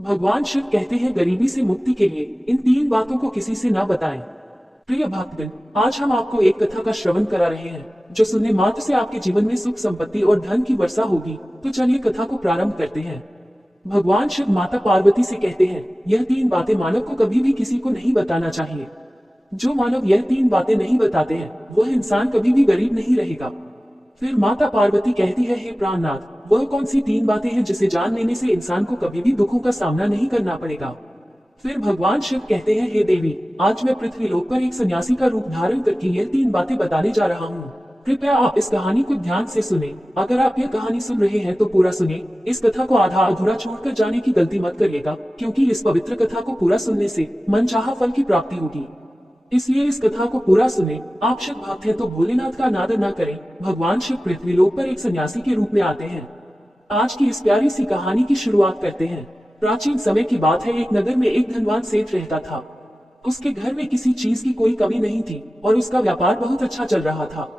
भगवान शिव कहते हैं गरीबी से मुक्ति के लिए इन तीन बातों को किसी से ना बताएं। प्रिय भक्तगण, आज हम आपको एक कथा का श्रवण करा रहे हैं जो सुनने मात्र से आपके जीवन में सुख संपत्ति और धन की वर्षा होगी। तो चलिए कथा को प्रारंभ करते हैं। भगवान शिव माता पार्वती से कहते हैं, यह तीन बातें मानव को कभी भी किसी को नहीं बताना चाहिए। जो मानव यह तीन बातें नहीं बताते हैं वह इंसान कभी भी गरीब नहीं रहेगा। फिर माता पार्वती कहती है, हे प्राणनाथ, वह कौन सी तीन बातें हैं जिसे जान लेने से इंसान को कभी भी दुखों का सामना नहीं करना पड़ेगा। फिर भगवान शिव कहते हैं, हे देवी, आज मैं पृथ्वी लोक पर एक सन्यासी का रूप धारण करके यह तीन बातें बताने जा रहा हूँ। कृपया आप इस कहानी को ध्यान से सुने। अगर आप यह कहानी सुन रहे हैं तो पूरा सुने। इस कथा को आधा अधूरा छोड़कर जाने की गलती मत करिएगा, क्योंकि इस पवित्र कथा को पूरा सुनने से मनचाहा फल की प्राप्ति होगी। इसलिए इस कथा को पूरा सुने। आप शिव भक्त हैं तो भोलेनाथ का अनादर न करें। भगवान शिव पृथ्वी लोक पर एक सन्यासी के रूप में आते हैं। आज की इस प्यारी सी कहानी की शुरुआत करते हैं। प्राचीन समय की बात है। एक नगर में एक धनवान सेठ रहता था। उसके घर में किसी चीज की कोई कमी नहीं थी और उसका व्यापार बहुत अच्छा चल रहा था।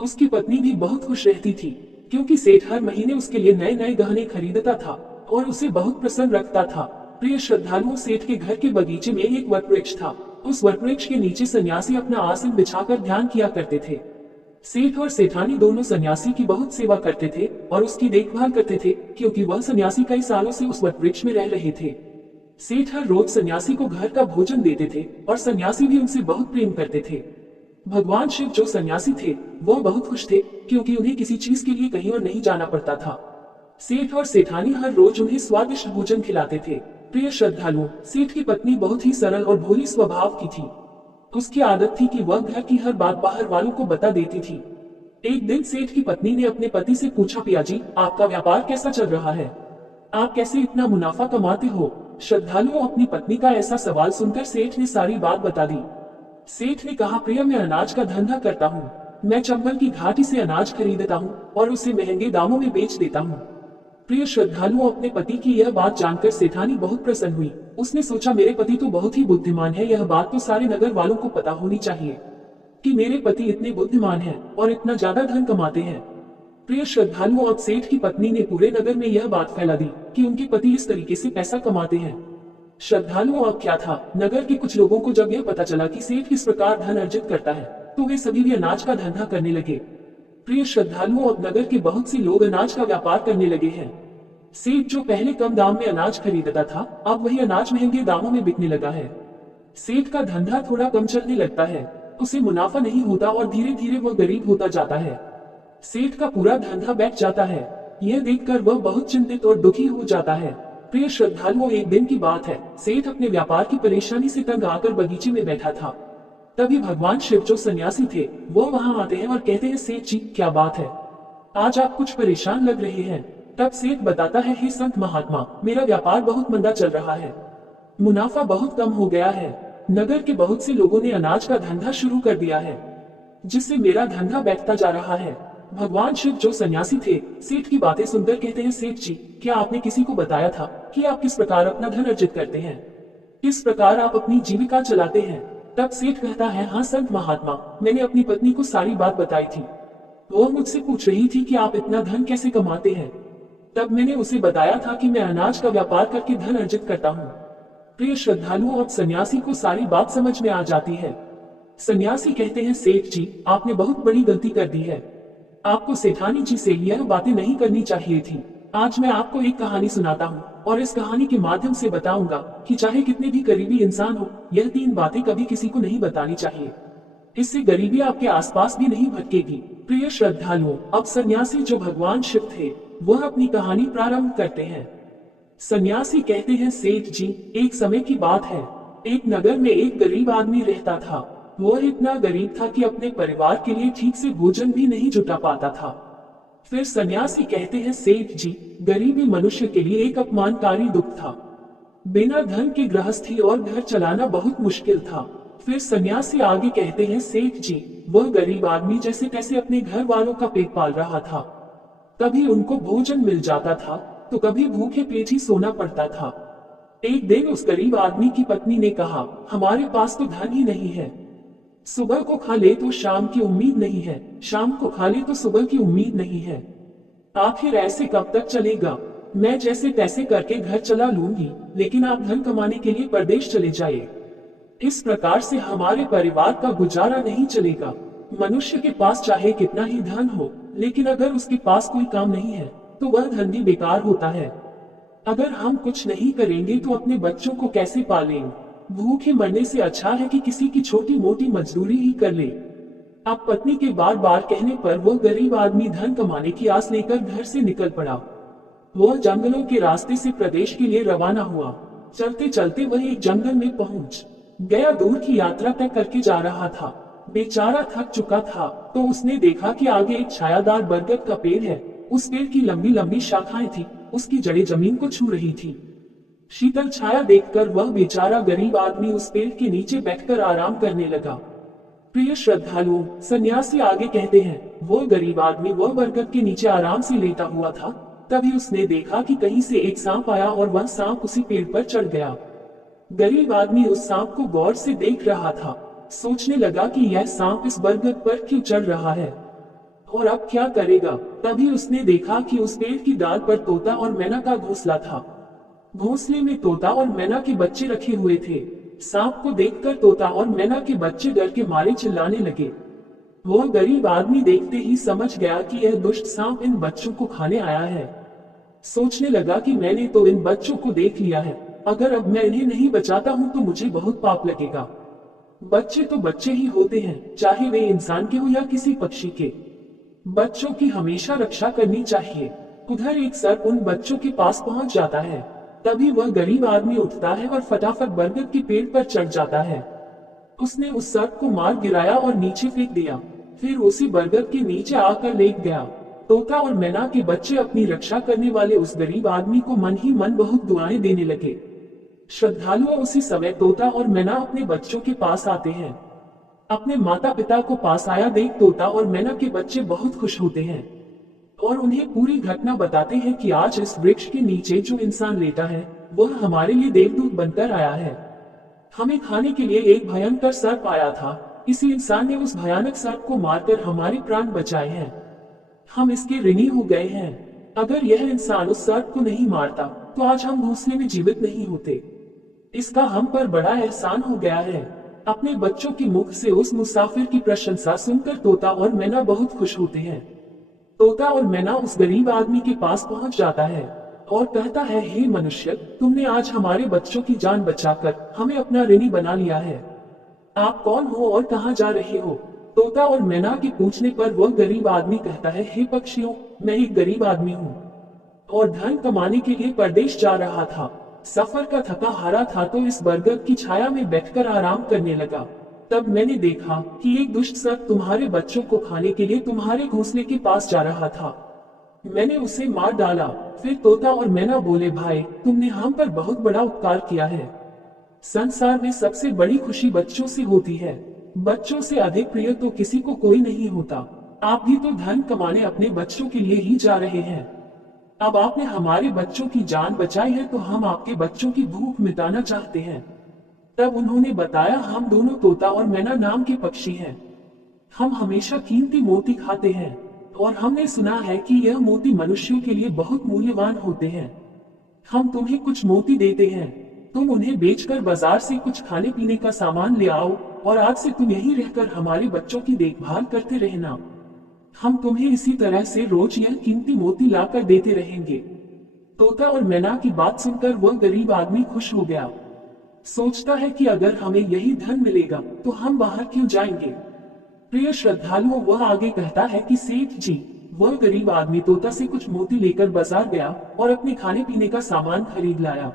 उसकी पत्नी भी बहुत खुश रहती थी, क्योंकि सेठ हर महीने उसके लिए नए नए गहने खरीदता था और उसे बहुत प्रसन्न रखता था। प्रिय श्रद्धालुओं, सेठ के घर के बगीचे में एक वटवृक्ष था। उस वटवृक्ष के नीचे सन्यासी अपना आसन बिछाकर ध्यान किया करते थे। सेठ और सेठानी दोनों सन्यासी की बहुत सेवा करते थे और उसकी देखभाल करते थे, क्योंकि वह सन्यासी कई सालों से उस वटवृक्ष में रह रहे थे। सेठ हर रोज सन्यासी को घर का भोजन देते थे और सन्यासी भी उनसे बहुत प्रेम करते थे। भगवान शिव जो सन्यासी थे वह बहुत खुश थे, क्योंकि उन्हें किसी चीज के लिए कहीं और नहीं जाना पड़ता था। सेठ और सेठानी हर रोज उन्हें स्वादिष्ट भोजन खिलाते थे। प्रिय श्रद्धालुओं, सेठ की पत्नी बहुत ही सरल और भोली स्वभाव की थी। उसकी आदत थी कि वह घर की हर बात बाहर वालों को बता देती थी। एक दिन सेठ की पत्नी ने अपने पति से पूछा, पिया जी, आपका व्यापार कैसा चल रहा है? आप कैसे इतना मुनाफा कमाते हो? श्रद्धालुओं, अपनी पत्नी का ऐसा सवाल सुनकर सेठ ने सारी बात बता दी। सेठ ने कहा, प्रिय, मैं अनाज का धंधा करता हूँ। मैं चंबल की घाटी से अनाज खरीदता हूँ और उसे महंगे दामों में बेच देता हूँ। प्रिय श्रद्धालुओं, अपने पति की यह बात जानकर सेठानी बहुत प्रसन्न हुई। उसने सोचा, मेरे पति तो बहुत ही बुद्धिमान है। यह बात तो सारे नगर वालों को पता होनी चाहिए कि मेरे पति इतने बुद्धिमान हैं और इतना ज्यादा धन कमाते हैं। प्रिय श्रद्धालुओं, अब सेठ की पत्नी ने पूरे नगर में यह बात फैला दी कि उनके पति इस तरीके से पैसा कमाते हैं। श्रद्धालुओं, अब क्या था, नगर के कुछ लोगों को जब यह पता चला कि सेठ किस प्रकार धन अर्जित करता है तो वे सभी भी अनाज का धंधा करने लगे। प्रिय श्रद्धालुओं, अब नगर के बहुत से लोग अनाज का व्यापार करने लगे हैं। सेठ जो पहले कम दाम में अनाज खरीदता था, अब वही अनाज महंगे दामों में बिकने लगा है। सेठ का धंधा थोड़ा कम चलने लगता है, उसे मुनाफा नहीं होता और धीरे धीरे वह गरीब होता जाता है। सेठ का पूरा धंधा बैठ जाता है। यह देखकर वह बहुत चिंतित और दुखी हो जाता है। प्रिय श्रद्धालुओं, एक दिन की बात है। सेठ अपने व्यापार की परेशानी से तंग आकर बगीचे में बैठा था। तभी भगवान शिव जो सन्यासी थे वो वहां आते हैं और कहते हैं, सेठ जी, क्या बात है, आज आप कुछ परेशान लग रहे हैं। तब सेठ बताता है, हे संत महात्मा, मेरा व्यापार बहुत मंदा चल रहा है। मुनाफा बहुत कम हो गया है। नगर के बहुत से लोगों ने अनाज का धंधा शुरू कर दिया है, जिससे मेरा धंधा बैठता जा रहा है। भगवान शिव जो सन्यासी थे सेठ की बातें सुनकर कहते हैं, सेठ जी, क्या आपने किसी को बताया था कि आप किस प्रकार अपना धन अर्जित करते हैं? किस प्रकार आप अपनी जीविका चलाते हैं? तब सेठ कहता है, हाँ संत महात्मा, मैंने अपनी पत्नी को सारी बात बताई थी। वो मुझसे पूछ रही थी कि आप इतना धन कैसे कमाते हैं। तब मैंने उसे बताया था कि मैं अनाज का व्यापार करके धन अर्जित करता हूँ। प्रिय श्रद्धालुओं, अब सन्यासी को सारी बात समझ में आ जाती है। सन्यासी कहते हैं, सेठ जी, आपने बहुत बड़ी गलती कर दी है। आपको सेठानी जी से यह बातें नहीं करनी चाहिए थी। आज मैं आपको एक कहानी सुनाता हूँ और इस कहानी के माध्यम से बताऊंगा कि चाहे कितने भी गरीबी इंसान हो, यह तीन बातें कभी किसी को नहीं बतानी चाहिए। इससे गरीबी आपके आसपास भी नहीं भटकेगी। प्रिय श्रद्धालुओं, अब सन्यासी जो भगवान शिव थे वह अपनी कहानी प्रारंभ करते हैं। सन्यासी कहते हैं, सेठ जी, एक समय की बात है। एक नगर में एक गरीब आदमी रहता था। वह इतना गरीब था कि अपने परिवार के लिए ठीक से भोजन भी नहीं जुटा पाता था। फिर सन्यासी कहते हैं, सेठ जी, गरीबी मनुष्य के लिए एक अपमानकारी दुख था। बिना धन के गृहस्थी और घर चलाना बहुत मुश्किल था। फिर सन्यासी आगे कहते हैं, सेठ जी, वह गरीब आदमी जैसे तैसे अपने घर वालों का पेट पाल रहा था। कभी उनको भोजन मिल जाता था तो कभी भूखे पेट ही सोना पड़ता था। एक दिन उस गरीब आदमी की पत्नी ने कहा, हमारे पास तो धन ही नहीं है। सुबह को खा ले तो शाम की उम्मीद नहीं है, शाम को खा ले तो सुबह की उम्मीद नहीं है। आखिर ऐसे कब तक चलेगा? मैं जैसे तैसे करके घर चला लूंगी, लेकिन आप धन कमाने के लिए परदेश चले जाइए। इस प्रकार से हमारे परिवार का गुजारा नहीं चलेगा। मनुष्य के पास चाहे कितना ही धन हो, लेकिन अगर उसके पास कोई काम नहीं है तो वह धन भी बेकार होता है। अगर हम कुछ नहीं करेंगे तो अपने बच्चों को कैसे पालेंगे? भूखे मरने से अच्छा है कि किसी की छोटी मोटी मजदूरी ही कर ले। अब पत्नी के बार बार कहने पर वह गरीब आदमी धन कमाने की आस लेकर घर से निकल पड़ा। वह जंगलों के रास्ते से प्रदेश के लिए रवाना हुआ। चलते चलते वह एक जंगल में पहुंच गया। दूर की यात्रा तय करके जा रहा था। बेचारा थक चुका था तो उसने देखा कि आगे एक छायादार बरगद का पेड़ है। उस पेड़ की लंबी लंबी शाखाएं थी, उसकी जड़ें जमीन को छू रही थी। शीतल छाया देखकर वह बेचारा गरीब आदमी उस पेड़ के नीचे बैठकर आराम करने लगा। प्रिय श्रद्धालुओं, सन्यासी आगे कहते हैं, वो गरीब आदमी वह बरगद के नीचे आराम से लेटा हुआ था। तभी उसने देखा कि कहीं से एक सांप आया और वह सांप उसी पेड़ पर चढ़ गया। गरीब आदमी उस सांप को गौर से देख रहा था। सोचने लगा कि यह सांप इस बरगद पर क्यों चढ़ रहा है और अब क्या करेगा। तभी उसने देखा कि उस पेड़ की डाल पर तोता और मैना का घोंसला था। घोंसले में तोता और मैना के बच्चे रखे हुए थे। सांप को देखकर तोता और मैना के बच्चे डर के मारे चिल्लाने लगे। वह गरीब आदमी देखते ही समझ गया कि यह दुष्ट सांप इन बच्चों को खाने आया है। सोचने लगा कि मैंने तो इन बच्चों को देख लिया है, अगर अब मैं इन्हें नहीं बचाता हूँ तो मुझे बहुत पाप लगेगा। बच्चे तो बच्चे ही होते हैं, चाहे वे इंसान के हो या किसी पक्षी के। बच्चों की हमेशा रक्षा करनी चाहिए। उधर एक सर्प उन बच्चों के पास पहुंच जाता है। तभी वह गरीब आदमी उठता है और फटाफट बरगद के पेड़ पर चढ़ जाता है। उसने उस सर्प को मार गिराया और नीचे फेंक दिया। फिर उसी बरगद के नीचे आकर लेट गया। तोता और मैना के बच्चे अपनी रक्षा करने वाले उस गरीब आदमी को मन ही मन बहुत दुआएं देने लगे। श्रद्धालुओं, उसी समय तोता और मैना अपने बच्चों के पास आते हैं। अपने माता पिता को पास आया देख तोता और मैना के बच्चे बहुत खुश होते हैं और उन्हें पूरी घटना बताते हैं कि आज इस वृक्ष के नीचे जो इंसान लेटा है वह हमारे लिए देवदूत बनकर आया है। हमें खाने के लिए एक भयंकर सर्प आया था। इसी इंसान ने उस भयानक सर्प को मारकर हमारे प्राण बचाए हैं। हम इसके ऋणी हो गए हैं। अगर यह इंसान उस सर्प को नहीं मारता तो आज हम घोंसले में जीवित नहीं होते। इसका हम पर बड़ा एहसान हो गया है। अपने बच्चों के मुख से उस मुसाफिर की प्रशंसा सुनकर तोता और मैना बहुत खुश होते हैं। तोता और मैना उस गरीब आदमी के पास पहुंच जाता है और कहता है, हे मनुष्य, तुमने आज हमारे बच्चों की जान बचाकर हमें अपना ऋणी बना लिया है। आप कौन हो और कहां जा रहे हो? तोता और मैना के पूछने पर वह गरीब आदमी कहता है, हे पक्षियों, मैं एक गरीब आदमी हूँ और धन कमाने के लिए परदेश जा रहा था। सफर का थका हारा था तो इस बरगद की छाया में बैठकर आराम करने लगा। तब मैंने देखा कि एक दुष्ट सर्प तुम्हारे बच्चों को खाने के लिए तुम्हारे घोंसले के पास जा रहा था। मैंने उसे मार डाला। फिर तोता और मैना बोले, भाई, तुमने हम पर बहुत बड़ा उपकार किया है। संसार में सबसे बड़ी खुशी बच्चों से होती है। बच्चों से अधिक प्रिय तो किसी को कोई नहीं होता। आप भी तो धन कमाने अपने बच्चों के लिए ही जा रहे हैं। अब आपने हमारे बच्चों की जान बचाई है तो हम आपके बच्चों की भूख मिटाना चाहते हैं। तब उन्होंने बताया, हम दोनों तोता और मैना नाम के पक्षी हैं। हम हमेशा कीमती मोती खाते हैं और हमने सुना है कि यह मोती मनुष्यों के लिए बहुत मूल्यवान होते हैं। हम तुम्हें कुछ मोती देते हैं, तुम उन्हें बेचकर बाजार से कुछ खाने पीने का सामान ले आओ और आज से तुम यहीं रहकर हमारे बच्चों की देखभाल करते रहना। हम तुम्हें इसी तरह से रोज यह कीमती मोती लाकर देते रहेंगे। तोता और मैना की बात सुनकर वह गरीब आदमी खुश हो गया। सोचता है कि अगर हमें यही धन मिलेगा तो हम बाहर क्यों जाएंगे। प्रिय श्रद्धालुओं, वह आगे कहता है कि सेठ जी, वह गरीब आदमी तोता से कुछ मोती लेकर बाजार गया और अपने खाने पीने का सामान खरीद लाया।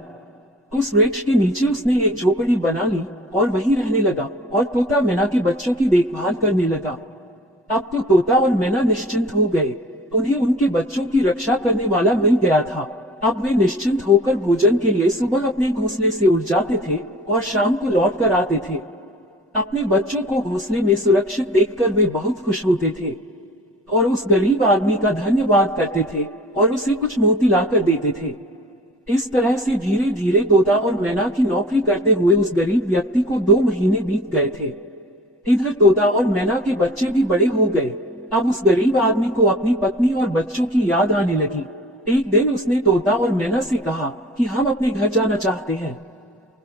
उस वृक्ष के नीचे उसने एक झोपड़ी बना ली और वहीं रहने लगा और तोता मैना के बच्चों की देखभाल करने लगा। अब तो तोता और मैना निश्चिंत हो गए। उन्हें उनके बच्चों की रक्षा करने वाला मिल गया था। अब वे निश्चिंत होकर भोजन के लिए सुबह अपने घोंसले से उड़ जाते थे और शाम को लौट कर आते थे। अपने बच्चों को घोंसले में सुरक्षित देखकर वे बहुत खुश होते थे और उस गरीब आदमी का धन्यवाद करते थे और उसे कुछ मोती लाकर देते थे। इस तरह से धीरे धीरे तोता और मैना की नौकरी करते हुए उस गरीब व्यक्ति को 2 महीने बीत गए थे। इधर तोता और मैना के बच्चे भी बड़े हो गए। अब उस गरीब आदमी को अपनी पत्नी और बच्चों की याद आने लगी। एक दिन उसने तोता और मैना से कहा कि हम अपने घर जाना चाहते हैं।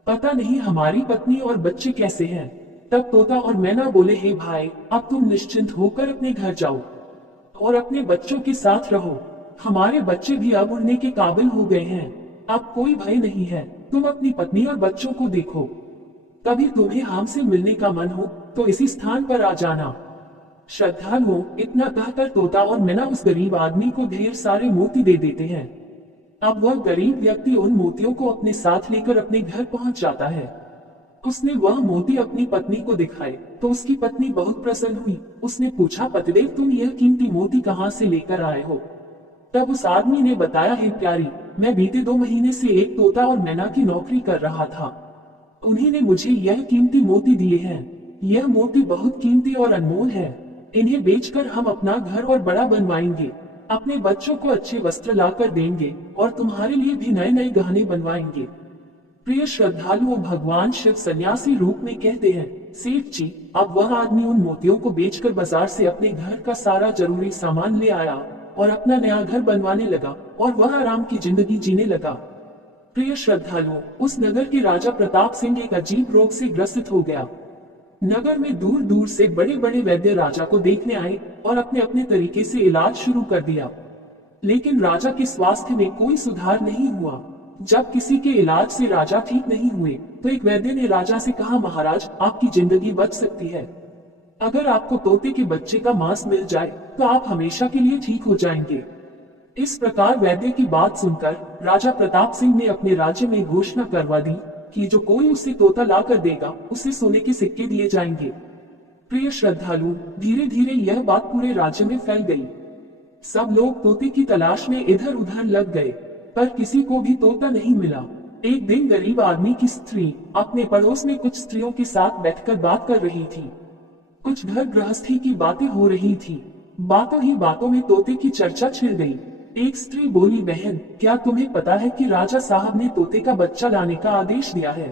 पता नहीं हमारी पत्नी और बच्चे कैसे हैं। तब तोता और मैना बोले, हे भाई, अब तुम निश्चिंत होकर अपने घर जाओ और अपने बच्चों के साथ रहो। हमारे बच्चे भी अब उड़ने के काबिल हो गए हैं। अब कोई भय नहीं है। तुम अपनी पत्नी और बच्चों को देखो। कभी तुम्हें हमसे मिलने का मन हो तो इसी स्थान पर आ जाना। श्रद्धालुओं, इतना कहकर तोता और मैना उस गरीब आदमी को ढेर सारे मोती दे देते हैं। अब वह गरीब व्यक्ति उन मोतियों को अपने साथ लेकर अपने घर पहुंच जाता है। उसने वह मोती अपनी पत्नी को दिखाए तो उसकी पत्नी बहुत प्रसन्न हुई। उसने पूछा, पतिदेव, तुम यह कीमती मोती कहाँ से लेकर आए हो? तब उस आदमी ने बताया, हे प्यारी, मैं बीते 2 महीने से एक तोता और मैना की नौकरी कर रहा था। उन्हीं ने मुझे यह कीमती मोती दिए हैं। यह मोती बहुत कीमती और अनमोल है। इन्हें बेचकर हम अपना घर और बड़ा बनवाएंगे, अपने बच्चों को अच्छे वस्त्र लाकर देंगे और तुम्हारे लिए भी नए नए गहने बनवाएंगे। प्रिय श्रद्धालुओं, भगवान शिव सन्यासी रूप में कहते हैं, सेठ जी, अब वह आदमी उन मोतियों को बेचकर बाजार से अपने घर का सारा जरूरी सामान ले आया और अपना नया घर बनवाने लगा और वह आराम की जिंदगी जीने लगा। प्रिय श्रद्धालुओं, उस नगर के राजा प्रताप सिंह एक अजीब रोग से ग्रसित हो गया। नगर में दूर दूर से बड़े बड़े वैद्य राजा को देखने आए और अपने अपने तरीके से इलाज शुरू कर दिया, लेकिन राजा के स्वास्थ्य में कोई सुधार नहीं हुआ। जब किसी के इलाज से राजा ठीक नहीं हुए तो एक वैद्य ने राजा से कहा, महाराज, आपकी जिंदगी बच सकती है। अगर आपको तोते के बच्चे का मांस मिल जाए तो आप हमेशा के लिए ठीक हो जाएंगे। इस प्रकार वैद्य की बात सुनकर राजा प्रताप सिंह ने अपने राज्य में घोषणा करवा दी कि जो कोई उसे तोता ला कर देगा उसे सोने के सिक्के दिए जाएंगे। प्रिय श्रद्धालु, धीरे धीरे यह बात पूरे राज्य में फैल गई। सब लोग तोते की तलाश में इधर उधर लग गए, पर किसी को भी तोता नहीं मिला। एक दिन गरीब आदमी की स्त्री अपने पड़ोस में कुछ स्त्रियों के साथ बैठकर बात कर रही थी। कुछ घर गृहस्थी की बातें हो रही थी। बातों ही बातों में तोते की चर्चा छिड़ गई। एक स्त्री बोली, बहन, क्या तुम्हें पता है कि राजा साहब ने तोते का बच्चा लाने का आदेश दिया है?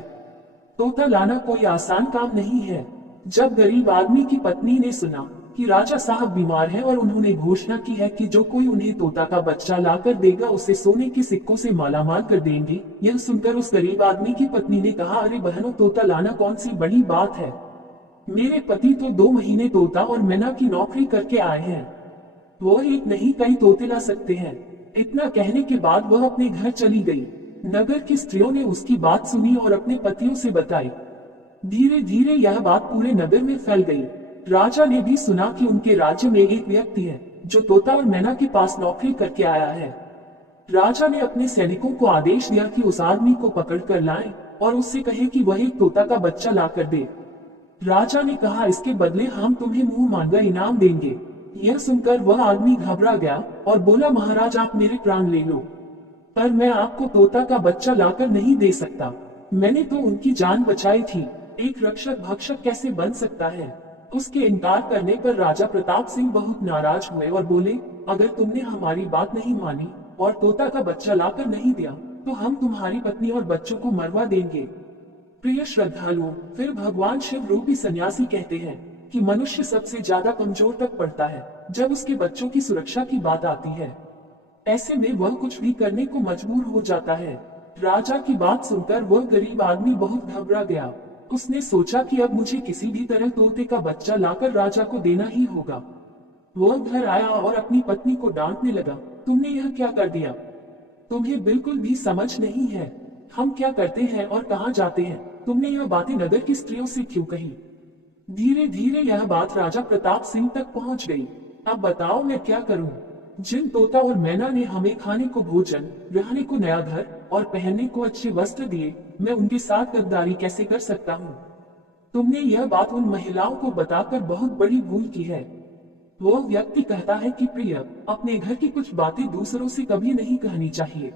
तोता लाना कोई आसान काम नहीं है। जब गरीब आदमी की पत्नी ने सुना कि राजा साहब बीमार हैं और उन्होंने घोषणा की है कि जो कोई उन्हें तोता का बच्चा लाकर देगा उसे सोने के सिक्कों से मालामाल कर देंगे, यह सुनकर उस गरीब आदमी की पत्नी ने कहा, अरे बहनों, तोता लाना कौन सी बड़ी बात है। मेरे पति तो 2 महीने तोता और मैना की नौकरी करके आए हैं। वो एक नहीं कई तोते ला सकते हैं। इतना कहने के बाद वह अपने घर चली गई। नगर की स्त्रियों ने उसकी बात सुनी और अपने पतियों से बताई। धीरे धीरे यह बात पूरे नगर में फैल गई। राजा ने भी सुना कि उनके राज्य में एक व्यक्ति है जो तोता और मैना के पास नौकरी करके आया है। राजा ने अपने सैनिकों को आदेश दिया कि उस आदमी को पकड़ कर लाएं और उससे कहे कि वह एक तोता का बच्चा ला कर दे। राजा ने कहा, इसके बदले हम तुम्हें मुंह मांगा इनाम देंगे। यह सुनकर वह आदमी घबरा गया और बोला, महाराज, आप मेरे प्राण ले लो, पर मैं आपको तोता का बच्चा लाकर नहीं दे सकता। मैंने तो उनकी जान बचाई थी। एक रक्षक भक्षक कैसे बन सकता है? उसके इनकार करने पर राजा प्रताप सिंह बहुत नाराज हुए और बोले, अगर तुमने हमारी बात नहीं मानी और तोता का बच्चा लाकर नहीं दिया तो हम तुम्हारी पत्नी और बच्चों को मरवा देंगे। प्रिय श्रद्धालुओं, फिर भगवान शिव रूपी सन्यासी कहते हैं कि मनुष्य सबसे ज्यादा कमजोर तक पड़ता है जब उसके बच्चों की सुरक्षा की बात आती है। ऐसे में वह कुछ भी करने को मजबूर हो जाता है। राजा की बात सुनकर वह गरीब आदमी बहुत घबरा गया। उसने सोचा कि अब मुझे किसी भी तरह तोते का बच्चा लाकर राजा को देना ही होगा। वह घर आया और अपनी पत्नी को डांटने लगा, तुमने यह क्या कर दिया? तुम्हें बिल्कुल भी समझ नहीं है हम क्या करते हैं और कहाँ जाते हैं। तुमने यह बातें नगर की स्त्रियों से क्यों कही? धीरे धीरे यह बात राजा प्रताप सिंह तक पहुंच गई। अब बताओ मैं क्या करूं? जिन तोता और मैना ने हमें खाने को भोजन, रहने को नया घर और पहनने को अच्छे वस्त्र दिए, मैं उनके साथ गद्दारी कैसे कर सकता हूँ? तुमने यह बात उन महिलाओं को बताकर बहुत बड़ी भूल की है। वो व्यक्ति कहता है कि प्रिय, अपने घर की कुछ बातें दूसरों से कभी नहीं कहनी चाहिए।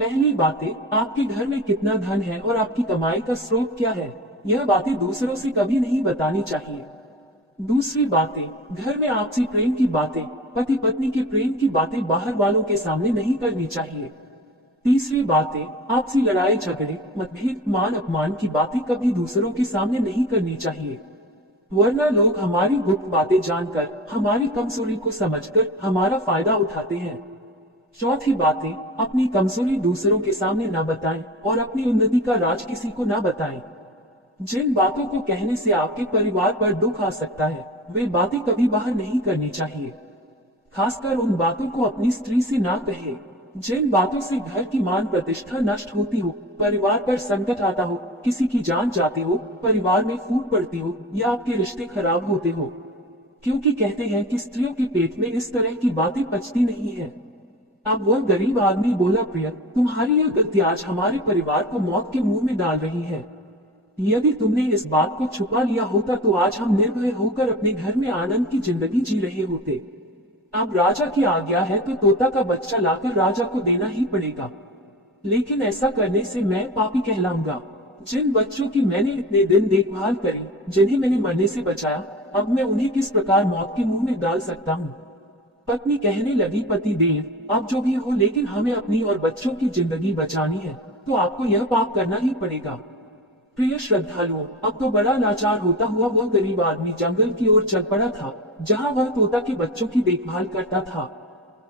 पहली बातें, आपके घर में कितना धन है और आपकी कमाई का स्रोत क्या है, यह बातें दूसरों से कभी नहीं बतानी चाहिए। दूसरी बातें, घर में आपसी प्रेम की बातें, पति पत्नी के प्रेम की बातें बाहर वालों के सामने नहीं करनी चाहिए। तीसरी बातें, आपसी लड़ाई झगड़े, मतभेद, मान अपमान की बातें कभी दूसरों के सामने नहीं करनी चाहिए, वरना लोग हमारी गुप्त बातें जानकर, हमारी कमजोरी को समझकर हमारा फायदा उठाते हैं। चौथी बातें, अपनी कमजोरी दूसरों के सामने न बताएं और अपनी उन्नति का राज किसी को न बताएं। जिन बातों को कहने से आपके परिवार पर दुख आ सकता है, वे बातें कभी बाहर नहीं करनी चाहिए। खासकर उन बातों को अपनी स्त्री से ना कहे। जिन बातों से घर की मान प्रतिष्ठा नष्ट होती हो, परिवार पर संकट आता हो, किसी की जान जाती हो, परिवार में फूट पड़ती हो या आपके रिश्ते खराब होते हो। क्योंकि कहते हैं कि स्त्रियों के पेट में इस तरह की बातें पचती नहीं है। अब वह गरीब आदमी बोला, प्रिय, तुम्हारी यह गलती आज हमारे परिवार को मौत के मुंह में डाल रही है। यदि तुमने इस बात को छुपा लिया होता तो आज हम निर्भय होकर अपने घर में आनंद की जिंदगी जी रहे होते। अब राजा की आज्ञा है तो तोता का बच्चा लाकर राजा को देना ही पड़ेगा। लेकिन ऐसा करने से मैं पापी कहलाऊंगा। जिन बच्चों की मैंने इतने दिन देखभाल करी, जिन्हें मैंने मरने से बचाया, अब मैं उन्हें किस प्रकार मौत के मुंह में डाल सकता हूँ। पत्नी कहने लगी, पति देव, अब जो भी हो, लेकिन हमें अपनी और बच्चों की जिंदगी बचानी है, तो आपको यह पाप करना ही पड़ेगा। प्रिय श्रद्धालुओं, अब तो बड़ा लाचार होता हुआ वह गरीब आदमी जंगल की ओर चल पड़ा था, जहाँ वह तोता के बच्चों की देखभाल करता था।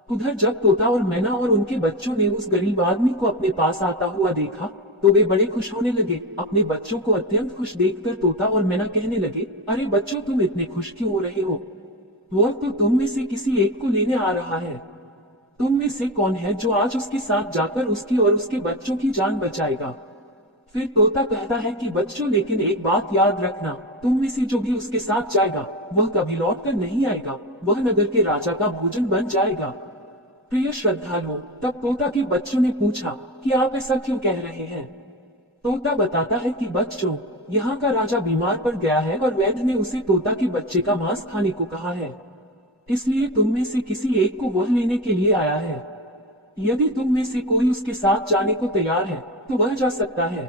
उधर जब तोता और मैना और उनके बच्चों ने उस गरीब आदमी को अपने पास आता हुआ देखा, तो वे बड़े खुश होने लगे। अपने बच्चों को अत्यंत खुश देखकर तोता और मैना कहने लगे, अरे बच्चों, तुम इतने खुश क्यों हो रहे हो? वह तो तुम में से किसी एक को लेने आ रहा है। तुम में से कौन है जो आज उसके साथ जाकर उसकी और उसके बच्चों की जान बचाएगा? फिर तोता कहता है कि बच्चों, लेकिन एक बात याद रखना, तुम में से जो भी उसके साथ जाएगा, वह कभी लौटकर नहीं आएगा, वह नगर के राजा का भोजन बन जाएगा। प्रिय श्रद्धालुओं, तब तोता के बच्चों ने पूछा कि आप ऐसा क्यों कह रहे हैं? तोता बताता है कि बच्चों, यहाँ का राजा बीमार पड़ गया है और वैद्य ने उसे तोता के बच्चे का मांस खाने को कहा है। इसलिए तुम में से किसी एक को वह लेने के लिए आया है। यदि तुम में से कोई उसके साथ जाने को तैयार है तो वह जा सकता है।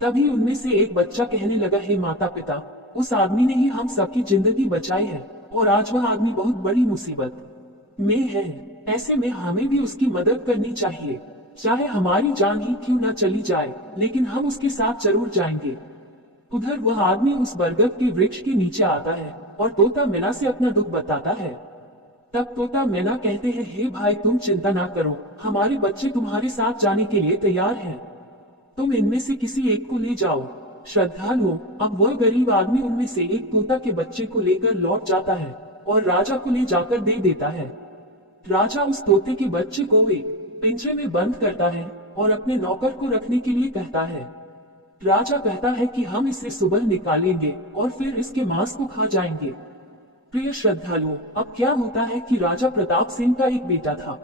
तभी उनमें से एक बच्चा कहने लगा, हे माता पिता, उस आदमी ने ही हम सबकी जिंदगी बचाई है और आज वह आदमी बहुत बड़ी मुसीबत में है। ऐसे में हमें भी उसकी मदद करनी चाहिए, चाहे हमारी जान ही क्यों न चली जाए, लेकिन हम उसके साथ जरूर जाएंगे। उधर वह आदमी उस बरगद के वृक्ष के नीचे आता है और तोता मैना से अपना दुख बताता है। तब तोता मैना कहते हैं, हे भाई, तुम चिंता ना करो, हमारे बच्चे तुम्हारे साथ जाने के लिए तैयार हैं। तुम इनमें से किसी एक को ले जाओ। श्रद्धालुओं, अब वह गरीब आदमी उनमें से एक तोता के बच्चे को लेकर लौट जाता है और राजा को ले जाकर दे देता है। राजा उस तोते के बच्चे को एक पिंजरे में बंद करता है और अपने नौकर को रखने के लिए कहता है। राजा कहता है कि हम इसे सुबह निकालेंगे और फिर इसके मांस को खा जाएंगे। प्रिय श्रद्धालुओं, अब क्या होता है कि राजा प्रताप सिंह का एक बेटा था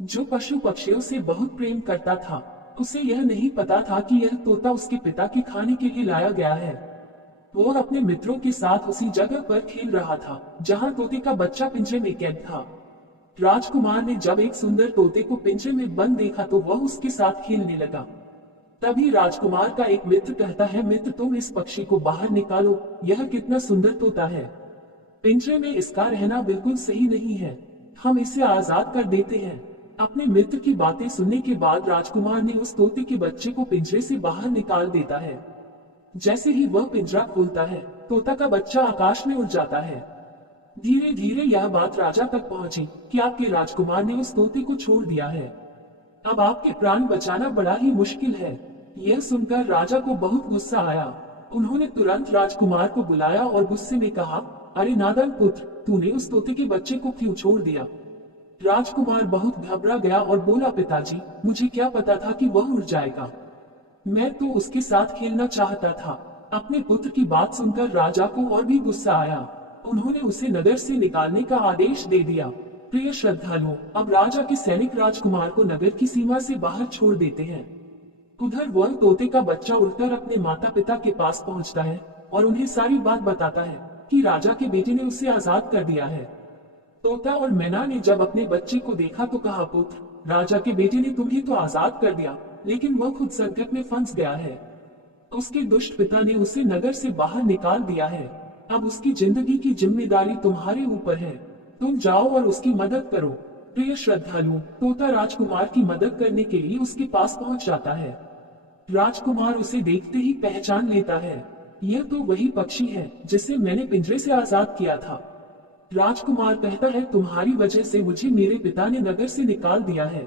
जो पशु पक्षियों से बहुत प्रेम करता था। उसे यह नहीं पता था कि यह तोता उसके पिता के खाने के लिए लाया गया है। वो अपने मित्रों के साथ उसी जगह पर खेल रहा था जहां तोते का बच्चा पिंजरे में कैद था। राजकुमार ने जब एक सुंदर तोते को पिंजरे में बंद देखा तो वह उसके साथ खेलने लगा। तभी राजकुमार का एक मित्र कहता है, मित्र, तुम इस पक्षी को बाहर निकालो, यह कितना सुंदर तोता है। पिंजरे में इसका रहना बिल्कुल सही नहीं है, हम इसे आजाद कर देते हैं। अपने मित्र की बातें सुनने के बाद राजकुमार ने उस तोते के बच्चे को पिंजरे से बाहर निकाल देता है। जैसे ही वह पिंजरा खोलता है, तोता का बच्चा आकाश में उड़ जाता है। धीरे धीरे यह बात राजा तक पहुंची कि आपके राजकुमार ने उस तोते को छोड़ दिया है। अब आपके प्राण बचाना बड़ा ही मुश्किल है। यह सुनकर राजा को बहुत गुस्सा आया। उन्होंने तुरंत राजकुमार को बुलाया और गुस्से में कहा, अरे नादान पुत्र, तूने उस तोते के बच्चे को क्यों छोड़ दिया? राजकुमार बहुत घबरा गया और बोला, पिताजी, मुझे क्या पता था कि वह उड़ जाएगा। मैं तो उसके साथ खेलना चाहता था। अपने पुत्र की बात सुनकर राजा को और भी गुस्सा आया। उन्होंने उसे नगर से निकालने का आदेश दे दिया। प्रिय श्रद्धालुओं, अब राजा के सैनिक राजकुमार को नगर की सीमा से बाहर छोड़ देते हैं। उधर वह तोते का बच्चा उड़कर अपने माता पिता के पास पहुंचता है और उन्हें सारी बात बताता है कि राजा के बेटे ने उसे आजाद कर दिया है। तोता और मैना ने जब अपने बच्चे को देखा तो कहा, पुत्र, राजा के बेटे ने तुम्हें तो आजाद कर दिया, लेकिन वह खुद संकट में फंस गया है। उसके दुष्ट पिता ने उसे नगर से बाहर निकाल दिया है। अब उसकी जिंदगी की जिम्मेदारी तुम्हारे ऊपर है। तुम जाओ और उसकी मदद करो। प्रिय श्रद्धालुओं, तोता राजकुमार की मदद करने के लिए उसके पास पहुंच जाता है। राजकुमार उसे देखते ही पहचान लेता है। यह तो वही पक्षी है जिसे मैंने पिंजरे से आजाद किया था। राजकुमार कहता है, तुम्हारी वजह से मुझे मेरे पिता ने नगर से निकाल दिया है।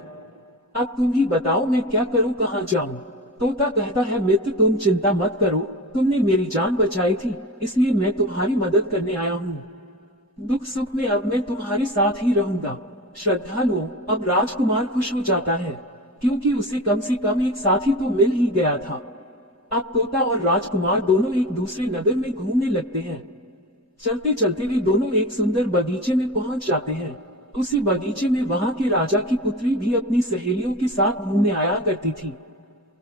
अब तुम ही बताओ मैं क्या करूं, कहां जाऊं। तोता कहता है, मित्र तुम चिंता मत करो, तुमने मेरी जान बचाई थी, इसलिए मैं तुम्हारी मदद करने आया हूँ। दुख सुख में अब मैं तुम्हारे साथ ही रहूंगा। श्रद्धालुओं, अब राजकुमार खुश हो जाता है, क्योंकि उसे कम से कम एक साथी तो मिल ही गया था। अब तोता और राजकुमार दोनों एक दूसरे नगर में घूमने लगते हैं। चलते चलते वे दोनों एक सुंदर बगीचे में पहुंच जाते हैं। उसी बगीचे में वहां के राजा की पुत्री भी अपनी सहेलियों के साथ घूमने आया करती थी।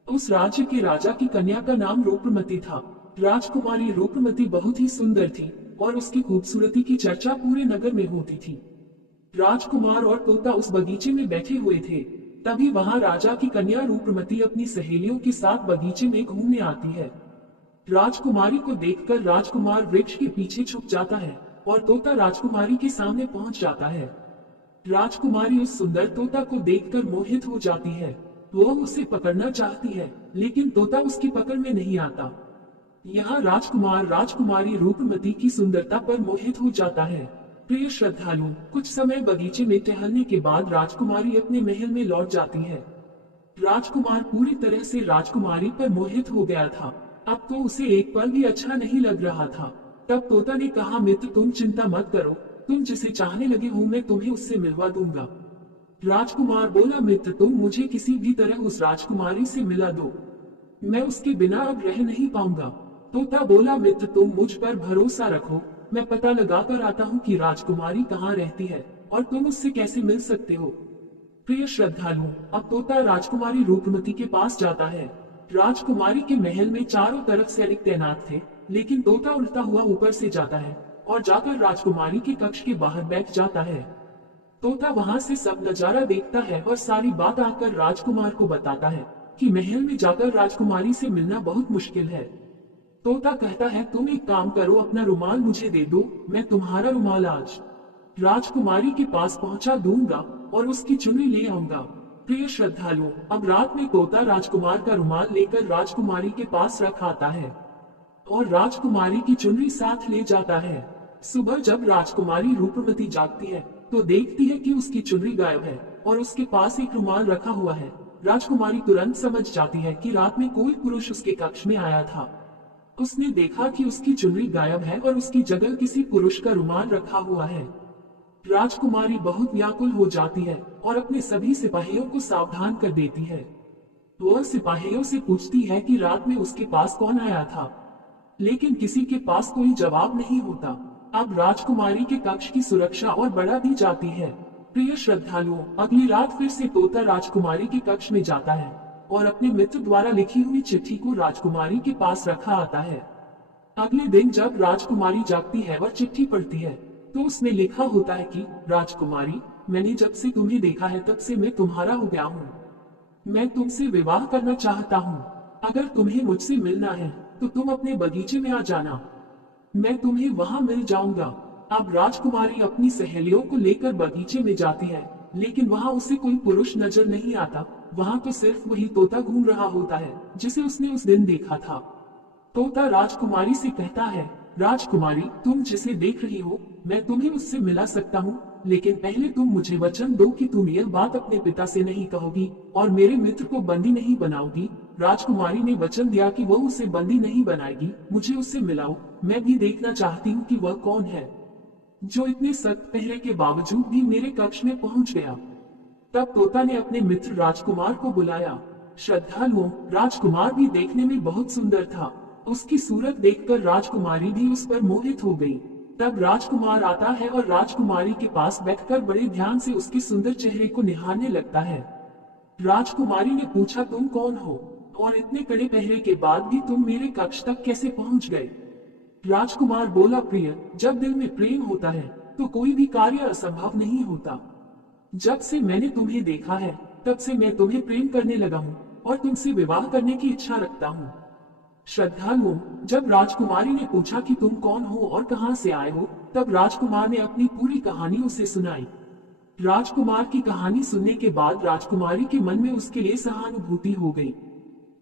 उस राज्य के राजा की कन्या का नाम रूपमती था। राजकुमारी रूपमती बहुत ही सुंदर थी और उसकी खूबसूरती की चर्चा पूरे नगर में होती थी। राजकुमार और तोता उस बगीचे में बैठे हुए थे। तभी वहां राजा की कन्या रूपमती अपनी सहेलियों के साथ बगीचे में घूमने आती है। राजकुमारी को देखकर राजकुमार वृक्ष के पीछे छुप जाता है और तोता राजकुमारी के सामने पहुंच जाता है। राजकुमारी उस सुंदर तोता को देखकर मोहित हो जाती है। वो उसे पकड़ना चाहती है, लेकिन तोता उसकी पकड़ में नहीं आता। यहाँ राजकुमार राजकुमारी रूपमती की सुंदरता पर मोहित हो जाता है। प्रिय श्रद्धालु, कुछ समय बगीचे में टहलने के बाद राजकुमारी अपने महल में लौट जाती है। राजकुमार पूरी तरह से राजकुमारी पर मोहित हो गया था। अब तो उसे एक पल भी अच्छा नहीं लग रहा था। तब तोता ने कहा, मित्र तुम चिंता मत करो, तुम जिसे चाहने लगे हो मैं तुम्हें उससे मिलवा दूंगा। राजकुमार बोला, मित्र तुम मुझे किसी भी तरह उस राजकुमारी से मिला दो, मैं उसके बिना अब रह नहीं पाऊंगा। तोता बोला, मित्र तुम मुझ पर भरोसा रखो, मैं पता लगा कर आता हूँ कि राजकुमारी कहाँ रहती है और तुम उससे कैसे मिल सकते हो। प्रिय श्रद्धालु, अब तोता राजकुमारी रूपमती के पास जाता है। राजकुमारी के महल में चारों तरफ सैनिक तैनात थे, लेकिन तोता उल्टा हुआ ऊपर से जाता है और जाकर राजकुमारी के कक्ष के बाहर बैठ जाता है। तोता वहां से सब नजारा देखता है और सारी बात आकर राजकुमार को बताता है कि महल में जाकर राजकुमारी से मिलना बहुत मुश्किल है। तोता कहता है, तुम एक काम करो, अपना रुमाल मुझे दे दो, मैं तुम्हारा रुमाल आज राजकुमारी के पास पहुंचा दूंगा और उसकी चुन्नी ले आऊंगा। प्रिय श्रद्धालुओं, अब रात में तोता राजकुमार का रुमाल लेकर राजकुमारी के पास रख आता है और राजकुमारी की चुन्नी साथ ले जाता है। सुबह जब राजकुमारी रूपमती जागती है तो देखती है कि उसकी चुन्नी गायब है और उसके पास एक रुमाल रखा हुआ है। राजकुमारी तुरंत समझ जाती है कि रात में कोई पुरुष उसके कक्ष में आया था। उसने देखा कि उसकी चुन्नी गायब है और उसकी जगह किसी पुरुष का रुमाल रखा हुआ है। राजकुमारी बहुत व्याकुल हो जाती है और अपने सभी सिपाहियों को सावधान कर देती है। वह सिपाहियों से पूछती है कि रात में उसके पास कौन आया था, लेकिन किसी के पास कोई जवाब नहीं होता। अब राजकुमारी के कक्ष की सुरक्षा और बढ़ा दी जाती है। प्रिय श्रद्धालुओं, अगली रात फिर से तोता राजकुमारी के कक्ष में जाता है और अपने मित्र द्वारा लिखी हुई चिट्ठी को राजकुमारी के पास रखा आता है। अगले दिन जब राजकुमारी जागती है और चिट्ठी पढ़ती है तो उसमें लिखा होता है कि राजकुमारी, मैंने जब से तुम्हें देखा है तब से मैं तुम्हारा हो गया हूँ। मैं तुमसे विवाह करना चाहता हूँ। अगर तुम्हें मुझसे मिलना है तो तुम अपने बगीचे में आ जाना, मैं तुम्हें वहाँ मिल जाऊंगा। अब राजकुमारी अपनी सहेलियों को लेकर बगीचे में जाती है, लेकिन वहाँ उसे कोई पुरुष नजर नहीं आता। वहाँ तो सिर्फ वही तोता घूम रहा होता है जिसे उसने उस दिन देखा था। तोता राजकुमारी से कहता है, राजकुमारी, तुम जिसे देख रही हो मैं तुम्हें उससे मिला सकता हूँ, लेकिन पहले तुम मुझे वचन दो कि तुम यह बात अपने पिता से नहीं कहोगी और मेरे मित्र को बंदी नहीं बनाओगी। राजकुमारी ने वचन दिया कि वह उसे बंदी नहीं बनाएगी। मुझे उससे मिलाओ, मैं भी देखना चाहती हूँ कि वह कौन है जो इतने सख्त पहरे के बावजूद भी मेरे कक्ष में पहुँच गया। तब तोता ने अपने मित्र राजकुमार को बुलाया। श्रद्धालुओं, राजकुमार भी देखने में बहुत सुंदर था। उसकी सूरत देखकर राजकुमारी भी उस पर मोहित हो गई। तब राजकुमार आता है और राजकुमारी के पास बैठकर बड़े ध्यान से उसके सुंदर चेहरे को निहारने लगता है। राजकुमारी ने पूछा, तुम कौन हो और इतने कड़े पहरे के बाद भी तुम मेरे कक्ष तक कैसे पहुंच गए? राजकुमार बोला, प्रिय, जब दिल में प्रेम होता है तो कोई भी कार्य असंभव नहीं होता। जब से मैंने तुम्हें देखा है तब से मैं तुम्हें प्रेम करने लगा हूँ और तुमसे विवाह करने की इच्छा रखता हूँ। श्रद्धालुओं, जब राजकुमारी ने पूछा कि तुम कौन हो और कहां से आए हो, तब राजकुमार ने अपनी पूरी कहानी उसे सुनाई। राजकुमार की कहानी सुनने के बाद राजकुमारी के मन में उसके लिए सहानुभूति हो गई।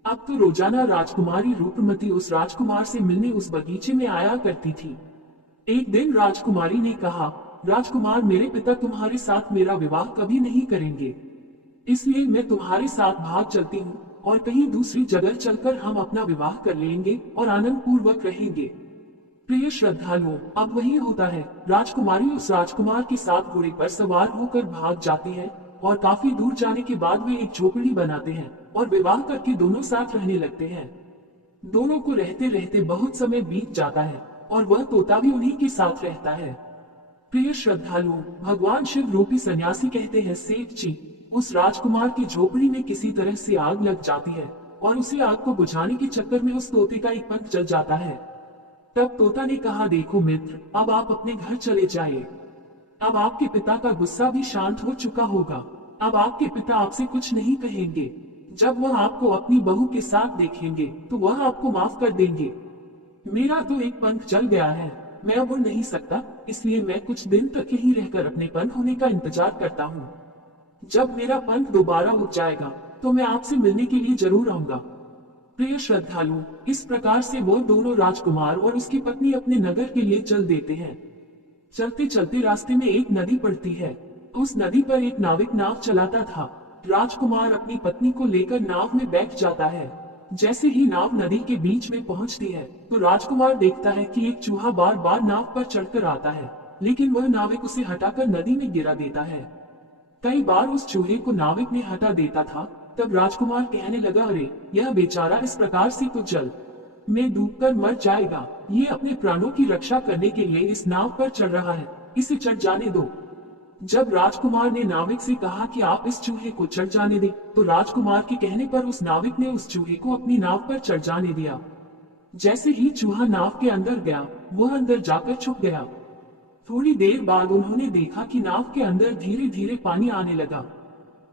अब तो रोजाना राजकुमारी रूपमती उस राजकुमार से मिलने उस बगीचे में आया करती थी। एक दिन राजकुमारी ने कहा, राजकुमार, मेरे पिता तुम्हारे साथ मेरा विवाह कभी नहीं करेंगे, इसलिए मैं तुम्हारे साथ भाग चलती हूँ और कहीं दूसरी जगह चलकर हम अपना विवाह कर लेंगे और आनंद पूर्वक रहेंगे। प्रिय श्रद्धालुओं, अब वही होता है। राजकुमारी उस राजकुमार के साथ घोड़े पर सवार होकर भाग जाती है और काफी दूर जाने के बाद वे एक झोपड़ी बनाते हैं और विवाह करके दोनों साथ रहने लगते हैं। दोनों को रहते रहते बहुत समय बीत जाता है और वह तोता भी उन्हीं के साथ रहता है। प्रिय श्रद्धालुओं, भगवान शिव रूपी सन्यासी कहते हैं, सेठ जी, उस राजकुमार की झोपड़ी में किसी तरह से आग लग जाती है और उसी आग को बुझाने के चक्कर में उस तोते का एक पंख जल जाता है। तब तोता ने कहा, देखो मित्र, अब आप अपने घर चले जाइए। अब आपके पिता का गुस्सा भी शांत हो चुका होगा। अब आपके पिता आपसे कुछ नहीं कहेंगे। जब वह आपको अपनी बहू के साथ देखेंगे तो वह आपको माफ कर देंगे। मेरा तो एक पंख जल गया है, मैं अब उड़ नहीं सकता, इसलिए मैं कुछ दिन तक यहीं रहकर अपने पंख होने का इंतजार करता हूँ। जब मेरा पंख दोबारा उग जाएगा तो मैं आपसे मिलने के लिए जरूर आऊंगा। प्रिय श्रद्धालु, इस प्रकार से वो दोनों राजकुमार और उसकी पत्नी अपने नगर के लिए चल देते हैं। चलते चलते रास्ते में एक नदी पड़ती है। उस नदी पर एक नाविक नाव चलाता था। राजकुमार अपनी पत्नी को लेकर नाव में बैठ जाता है। जैसे ही नाव नदी के बीच में पहुंचती है तो राजकुमार देखता है कि एक चूहा बार बार नाव पर चढ़कर आता है, लेकिन वह नाविक उसे हटाकर नदी में गिरा देता है। कई बार उस चूहे को नाविक ने हटा देता था। तब राजकुमार कहने लगा, अरे यह बेचारा इस प्रकार से तो जल में डूबकर मर जाएगा। ये अपने प्राणों की रक्षा करने के लिए इस नाव पर चढ़ रहा है, इसे चढ़ जाने दो। जब राजकुमार ने नाविक से कहा कि आप इस चूहे को चढ़ जाने दें, तो राजकुमार के कहने पर उस नाविक ने उस चूहे को अपनी नाव पर चढ़ जाने दिया। जैसे ही चूहा नाव के अंदर गया, वह अंदर जाकर छुप गया। थोड़ी देर बाद उन्होंने देखा कि नाव के अंदर धीरे धीरे पानी आने लगा।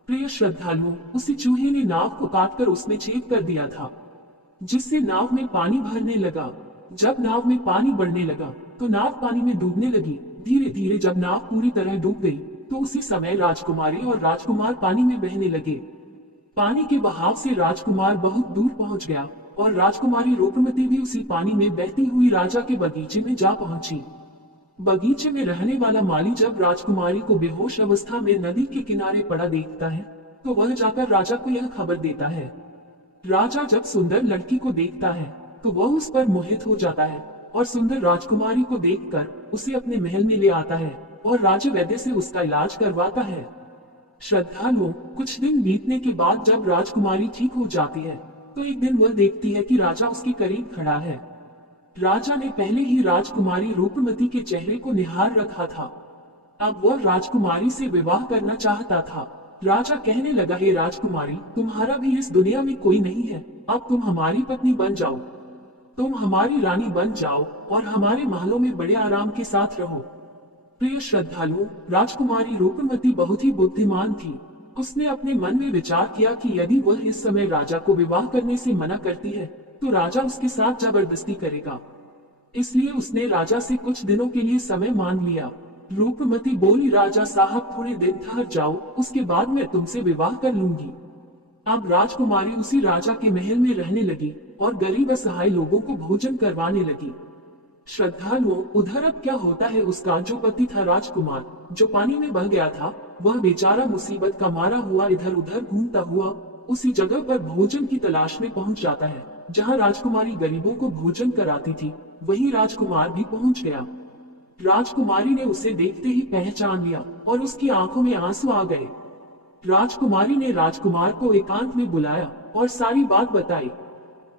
प्रिय श्रद्धालुओं, उसी चूहे ने नाव को काटकर उसमें छेद कर दिया था, जिससे नाव में पानी भरने लगा। जब नाव में पानी बढ़ने लगा तो नाव पानी में डूबने लगी। धीरे धीरे जब नाव पूरी तरह डूब गई तो उसी समय राजकुमारी और राजकुमार पानी में बहने लगे। पानी के बहाव से राजकुमार बहुत दूर पहुंच गया और राजकुमारी रूपमती भी उसी पानी में बहती हुई राजा के बगीचे में जा पहुंची। बगीचे में रहने वाला माली जब राजकुमारी को बेहोश अवस्था में नदी के किनारे पड़ा देखता है तो वह जाकर राजा को यह खबर देता है। राजा जब सुंदर लड़की को देखता है तो वह उस पर मोहित हो जाता है और सुंदर राजकुमारी को देखकर उसे अपने महल में ले आता है और राजा वैद्य से उसका इलाज करवाता है। श्रद्धालुओं, कुछ दिन बीतने के बाद जब राजकुमारी ठीक हो जाती है तो एक दिन वह देखती है कि राजा उसके करीब खड़ा है। राजा ने पहले ही राजकुमारी रूपमती के चेहरे को निहार रखा था। अब वह राजकुमारी से विवाह करना चाहता था। राजा कहने लगा, हे राजकुमारी, तुम्हारा भी इस दुनिया में कोई नहीं है, अब तुम हमारी पत्नी बन जाओ। तुम हमारी रानी बन जाओ और हमारे महलों में बड़े आराम के साथ रहो। प्रिय श्रद्धालुओं, राजकुमारी रूपमती बहुत ही बुद्धिमान थी। उसने अपने मन में विचार किया कि यदि वह इस समय राजा को विवाह करने से मना करती है तो राजा उसके साथ जबरदस्ती करेगा। इसलिए उसने राजा से कुछ दिनों के लिए समय मांग लिया। रूपमती बोली, राजा साहब, थोड़े दिन ठहर जाओ, उसके बाद मैं तुमसे विवाह कर लूंगी। अब राजकुमारी उसी राजा के महल में रहने लगी और गरीब असहाय लोगों को भोजन करवाने लगी। श्रद्धालुओं, उधर अब क्या होता है, उसका जो पति था राजकुमार, जो पानी में बह गया था, वह बेचारा मुसीबत का मारा हुआ इधर उधर घूमता हुआ उसी जगह पर भोजन की तलाश में पहुंच जाता है जहां राजकुमारी गरीबों को भोजन कराती थी। वहीं राजकुमार भी पहुंच गया। राजकुमारी ने उसे देखते ही पहचान लिया और उसकी आंखों में आंसू आ गए। राजकुमारी ने राजकुमार को एकांत में बुलाया और सारी बात बताई।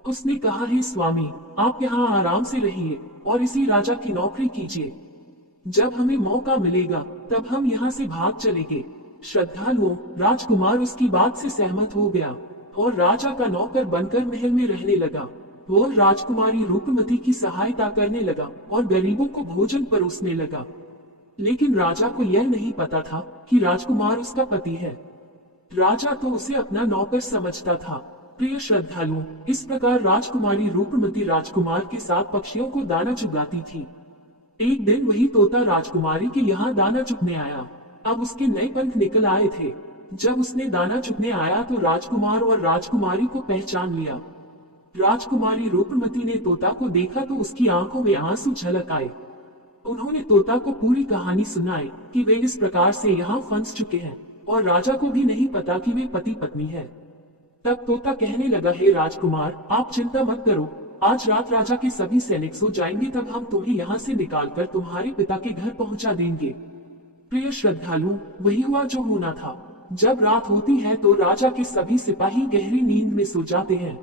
उसने कहा, हे स्वामी, आप यहाँ आराम से रहिए और इसी राजा की नौकरी कीजिए। जब हमें मौका मिलेगा तब हम यहाँ से भाग चलेंगे। श्रद्धालुओं, राजकुमार उसकी बात से सहमत हो गया और राजा का नौकर बनकर महल में रहने लगा। वह राजकुमारी रूपमती की सहायता करने लगा और गरीबों को भोजन परोसने लगा। लेकिन राजा को यह नहीं पता था कि राजकुमार उसका पति है। राजा तो उसे अपना नौकर समझता था। प्रिय श्रद्धालुओं, इस प्रकार राजकुमारी रूपमती राजकुमार के साथ पक्षियों को दाना चुगाती थी। एक दिन वही तोता राजकुमारी के यहाँ दाना चुगने आया। अब उसके नए पंख निकल आए थे। जब उसने दाना चुगने आया तो राजकुमार और राजकुमारी को पहचान लिया। राजकुमारी रूपमती ने तोता को देखा तो उसकी आंखों में आंसू झलक आए। उन्होंने तोता को पूरी कहानी सुनाई कि वे इस प्रकार से यहाँ फंस चुके हैं और राजा को भी नहीं पता कि वे पति पत्नी है। तब तोता कहने लगा, हे राजकुमार, आप चिंता मत करो, आज रात राजा के सभी सैनिक सो जाएंगे, तब हम तुम्हें यहाँ से निकालकर तुम्हारे पिता के घर पहुँचा देंगे। प्रिय श्रद्धालु, वही हुआ जो होना था। जब रात होती है तो राजा के सभी सिपाही गहरी नींद में सो जाते हैं।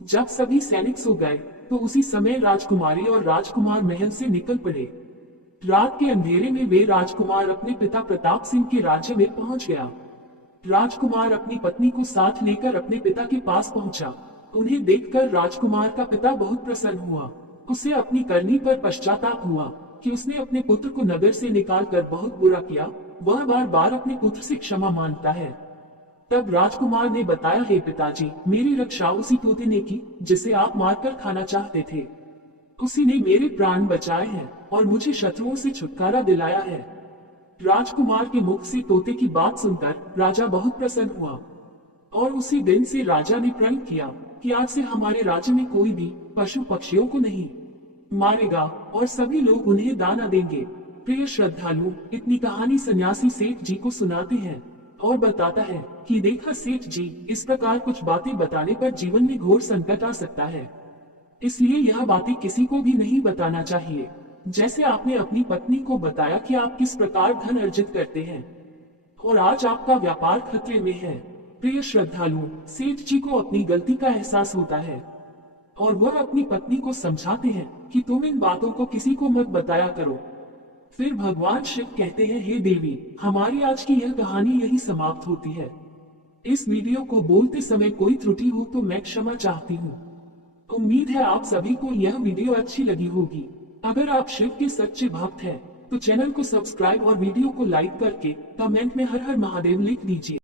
जब सभी सैनिक सो गए तो उसी समय राजकुमारी और राजकुमार महल से निकल पड़े। रात के अंधेरे में वे राजकुमार अपने पिता प्रताप सिंह के राज्य में पहुंच गया। राजकुमार अपनी पत्नी को साथ लेकर अपने पिता के पास पहुंचा। उन्हें देखकर राजकुमार का पिता बहुत प्रसन्न हुआ। उसे अपनी करनी पर पश्चाताप हुआ कि उसने अपने पुत्र को नगर से निकालकर बहुत बुरा किया। वह बार बार अपने पुत्र से क्षमा मांगता है। तब राजकुमार ने बताया, हे पिताजी, मेरी रक्षा उसी तोते ने की जिसे आप मारकर खाना चाहते थे। उसी ने मेरे प्राण बचाए हैं और मुझे शत्रुओं से छुटकारा दिलाया है। राजकुमार के मुख से तोते की बात सुनकर राजा बहुत प्रसन्न हुआ और उसी दिन से राजा ने प्रण किया कि आज से हमारे राज्य में कोई भी पशु पक्षियों को नहीं मारेगा और सभी लोग उन्हें दाना देंगे। प्रिय श्रद्धालु, इतनी कहानी सन्यासी सेठ जी को सुनाते हैं और बताता है कि देखा सेठ जी, इस प्रकार कुछ बातें बताने पर जीवन में घोर संकट आ सकता है, इसलिए यह बातें किसी को भी नहीं बताना चाहिए। जैसे आपने अपनी पत्नी को बताया कि आप किस प्रकार धन अर्जित करते हैं और आज आपका व्यापार खतरे में है। प्रिय श्रद्धालु, सेठ जी को अपनी गलती का एहसास होता है और वह अपनी पत्नी को समझाते हैं कि तुम इन बातों को किसी को मत बताया करो। फिर भगवान शिव कहते हैं, हे देवी, हमारी आज की यह कहानी यही समाप्त होती है। इस वीडियो को बोलते समय कोई त्रुटि हो तो मैं क्षमा चाहती हूँ। उम्मीद है आप सभी को यह वीडियो अच्छी लगी होगी। अगर आप शिव के सच्चे भक्त हैं तो चैनल को सब्सक्राइब और वीडियो को लाइक करके कमेंट में हर हर महादेव लिख दीजिए।